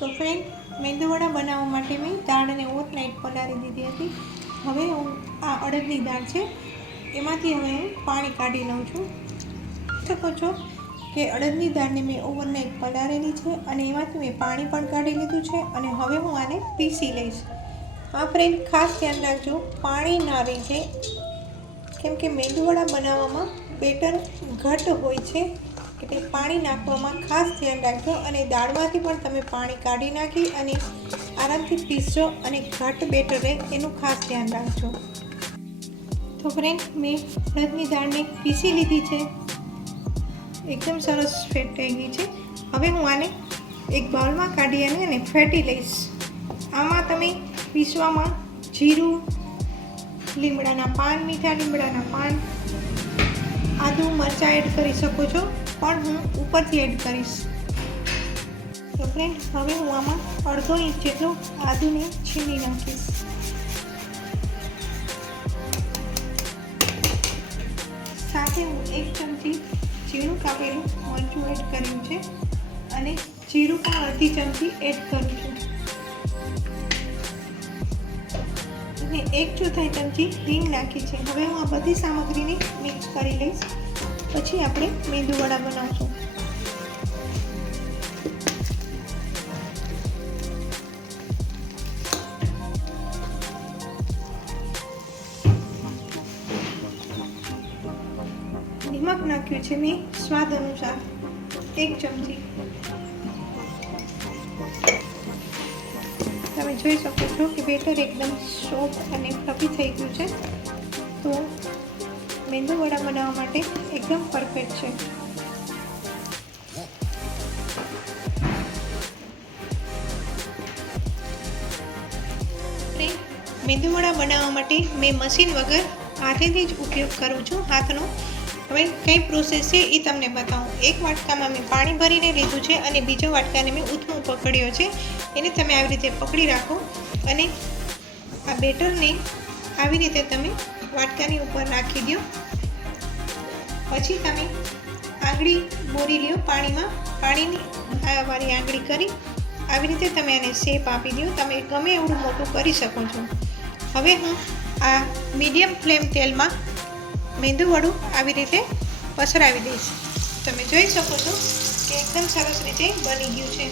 તો ફ્રેન્ડ મેંદુવડા બનાવવા માટે મેં દાળને ઓવરનાઇટ પલાળી દીધી હતી. હવે હું આ અડદની દાળ છે, એમાંથી હવે હું પાણી કાઢી લઉં છું. શકો છો કે અડદની દાળને મેં ઓવરનાઇટ પલાળેલી છે અને એમાંથી મેં પાણી પણ કાઢી લીધું છે અને હવે હું આને પીસી લઈશ. આ ફ્રેન્ડ ખાસ ધ્યાન રાખજો, પાણી ના રહી જાય કેમ કે મેંદુવડા બનાવવામાં બેટર ઘટ હોય છે. એટલે પાણી નાખવામાં ખાસ ધ્યાન રાખજો અને દાળમાંથી પણ તમે પાણી કાઢી નાખી અને આરામથી પીસજો અને ઘાટ બેટર એનું ખાસ ધ્યાન રાખજો. તો ફ્રેન્ડ મેં અડદની દાળને પીસી લીધી છે. એકદમ સરસ ફેટ થઈ ગઈ છે. હવે હું આને એક બાઉલમાં કાઢી અને અને ફેટી લઈશ. આમાં તમે પીસવામાં જીરું, લીમડાના પાન, મીઠા લીમડાના પાન આદુ મરચાં એડ કરી શકો છો, પણ હું ઉપરથી એડ કરીશ. તો ફ્રેન્ડ હવે હું આમાં અડધો ઇંચ જેટલું આદુને છીણી નાખીશ. સાથે હું એક ચમચી જીરું કાપેલું મરચું એડ કર્યું છે, અને જીરું પણ અડધી ચમચી એડ કરું અને એક ચોથાઈ ચમચી હિંગ નાખી છે. હવે હું આ બધી સામગ્રીને મિક્સ કરી લઈશ. પછી આપણે મેંદુવડા બનાવશું. નિમક નાખ્યું છે મેં સ્વાદ અનુસાર. એક ચમચી. જોઈ શકો છો કે બેટર એકદમ સોફ્ટ અને ફ્લફી થઈ ગયું છે. તો મેંદુ વડા બનાવવા માટે એકદમ પરફેક્ટ છે. મેંદુવડા બનાવવા માટે મેં મશીન વગર હાથેથી જ ઉપયોગ કરું છું, હાથનો. હવે કઈ પ્રોસેસ છે એ તમને બતાવું. એક વાટકામાં મેં પાણી ભરીને લીધું છે અને બીજો વાટકાને મેં ઉથમો પકડ્યો છે. એને તમે આવી રીતે પકડી રાખો અને આ બેટરને આવી રીતે તમે વાટકાની ઉપર રાખી દો. પછી તમે આંગળી બોરી લ્યો પાણીમાં. પાણીની વાળી આંગળી કરી આવી રીતે તમે એને શેપ આપી દો. તમે ગમે એવડું મોટું કરી શકો છો. હવે હું આ મીડિયમ ફ્લેમ તેલમાં મેંદુ વડું આવી રીતે પસરાવી દઈશ. તમે જોઈ શકો છો કે એકદમ સરસ રીતે બની ગયું છે.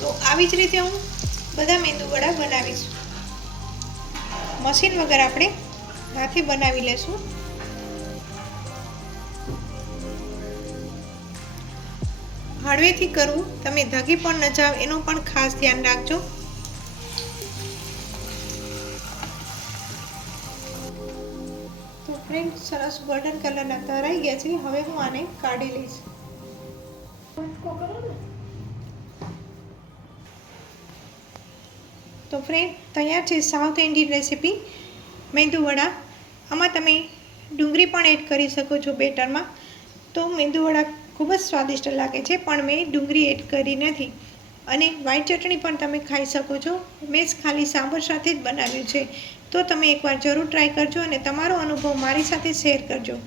તો આવી જ રીતે હું બધા મેંદુવડા બનાવીશ. મશીન વગર આપણે હાથે બનાવી લેશું. હળવેથી કરવું, તમે ધગી પણ ન જાવ એનું પણ ખાસ ધ્યાન રાખજો. ફ્રેન્ડ સરસ ગોલ્ડન કલરના તરાઈ ગયા છે. હવે હું આને કાઢી લઈશ. તો ફ્રેન્ડ તૈયાર છે સાઉથ ઇન્ડિયન રેસીપી મેંદુવડા આમાં તમે ડુંગળી પણ એડ કરી શકો છો બેટરમાં તો મેંદુવડા ખૂબ જ સ્વાદિષ્ટ લાગે છે, પણ મેં ડુંગળી એડ કરી નથી. અને વ્હાઈટ ચટણી પણ તમે ખાઈ શકો છો. મેં ખાલી સાંભર સાથે જ બનાવ્યું છે. તો તમે એકવાર જરૂર ટ્રાય કરજો અને તમારો અનુભવ મારી સાથે શેર કરજો.